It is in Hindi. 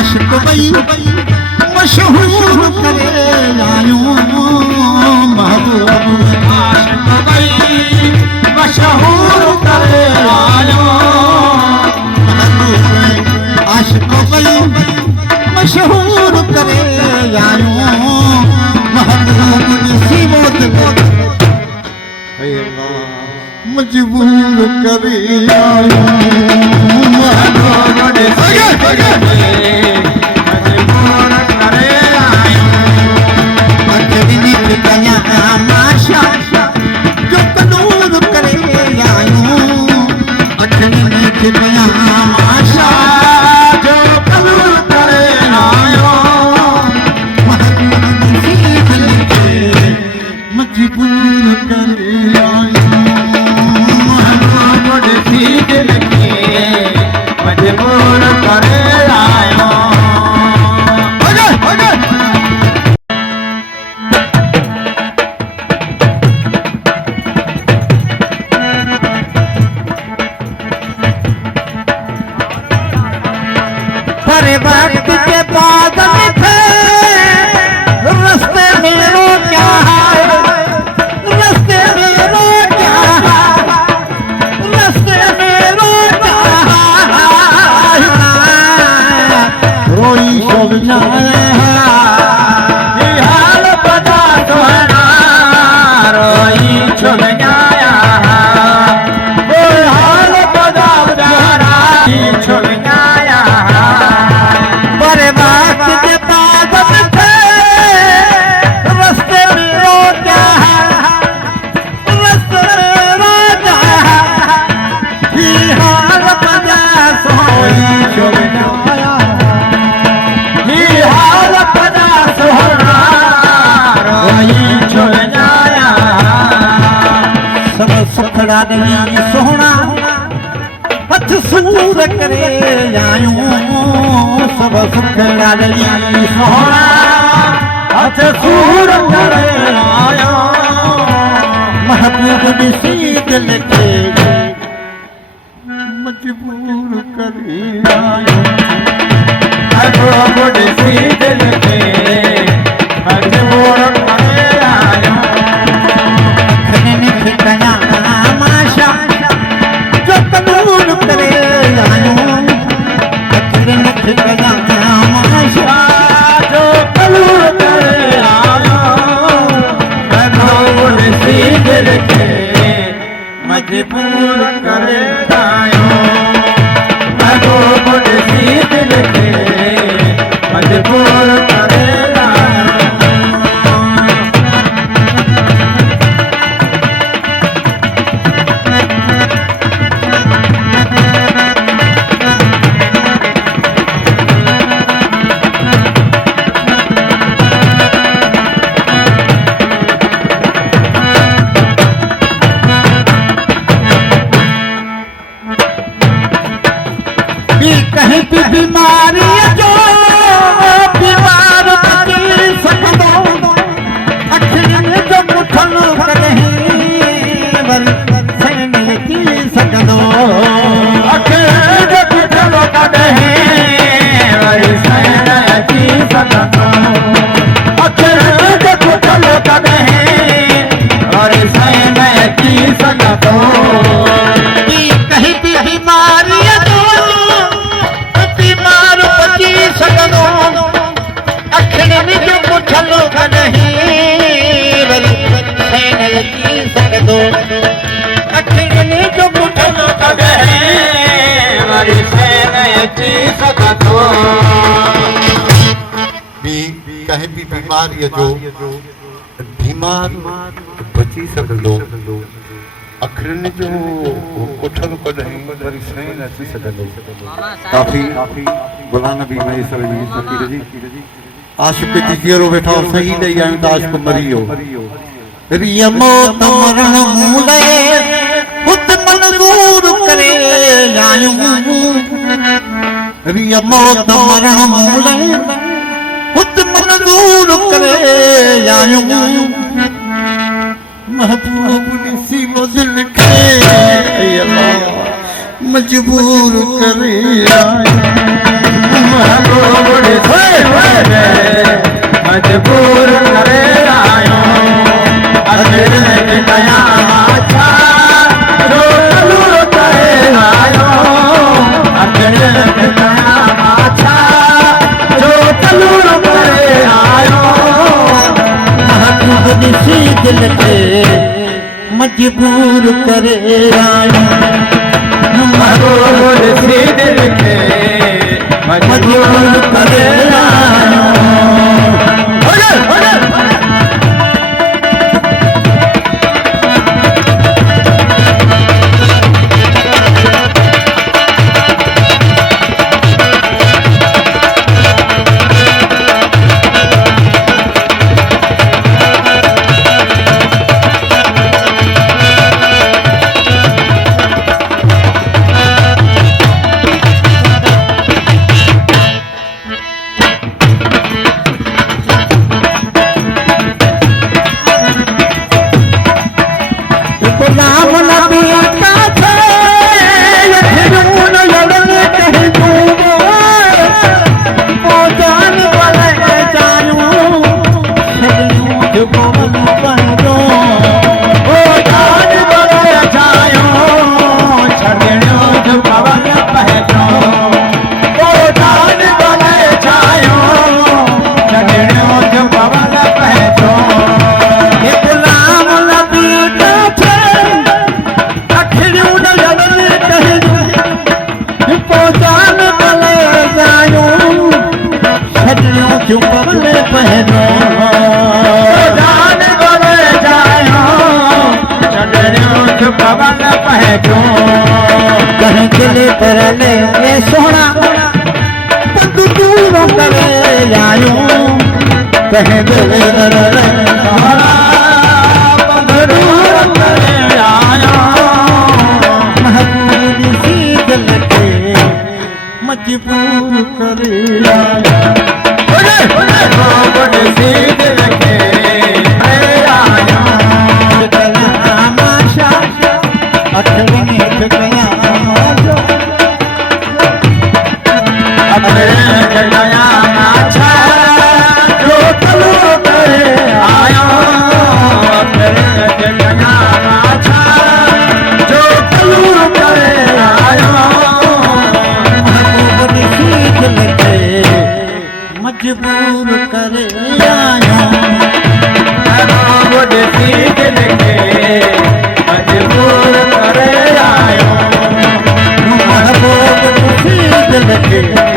आशिक बई मशहूर करे आयो महबूब आशिक बई मशहूर करे आयो महबूब आशिक बई मशहूर करे आयो महबूब सी मौत मजबूर करे आयो महबूब वक्त के बाद थे रस्ते में रो क्या है रस्ते में रो क्या है रस्ते में रो क्या है रोई शोभ हाल बता तो रोई शोभ हाल बता शोभ सोहना हथ सूर करे आयो सब सुखड़ा दई सोहना हथ सूर करे आयो महबूब दिसी दिल के मजबूर करे आयो महबूब दिसी दिल के मजबूर करे आयो खने ठिकाना मजबूर करे आयो महबूब सी दिल के मजबूर करे कहीं भी बीमारी जो बीमार बची सकदो अखियन जो मुठन कहीं वरी सैन की सकदो अखियन जो मुठन कहीं वरी सैन की सकदो अखियन जो मुठन कहीं वरी सैन की सकदो कहीं भी बीमारी कहीं भी बीमारी जो बीमार बची सघंदो अखरनि जो उथल कॾहिं वरी सही न थी सघंदो काफ़ी गुलाम नबी महेश्वर जी फ़कीर जी आशिक़ जी जीअरो वेठा सही ॾेई आहियूं त आशिक़ मरी वियो रिय मौत मरण मूले खुद मंज़ूर करे आहियूं रिय मौत मरण मूले खुद मंज़ूर करे आहियूं महबूब ॾिसी लो दिल खे मजबूर करे महबूब ॾिसी मजबूर करे आहियूं अखियुनि खे कयां छा जो तलूर करे आहियूं अखियुनि खे कयां छा जो तलूर करे आहियूं महबूब ॾिसी दिल खे मजबूर करे आहियूं महबूब ॾिसी दिल खे मजबूर करे आहियूं कहीं दिल पर ले सोना तू दूर करे आयूं कहीं दिल पर ले सोना दूर करे आयूं महबूब सी दिल के मजबूर करे आयूं महबूब सी दिल के अखियुनि खे कयां छा जो तलूर करे आहियूं अखियुनि खे कयां छा जो तलूर करे आहियूं महबूब ॾिसी दिल खे मजबूर करे आहियूं महबूब ॾिसी दिल खे मजबूर करे आहियूं महबूब ॾिसी दिल खे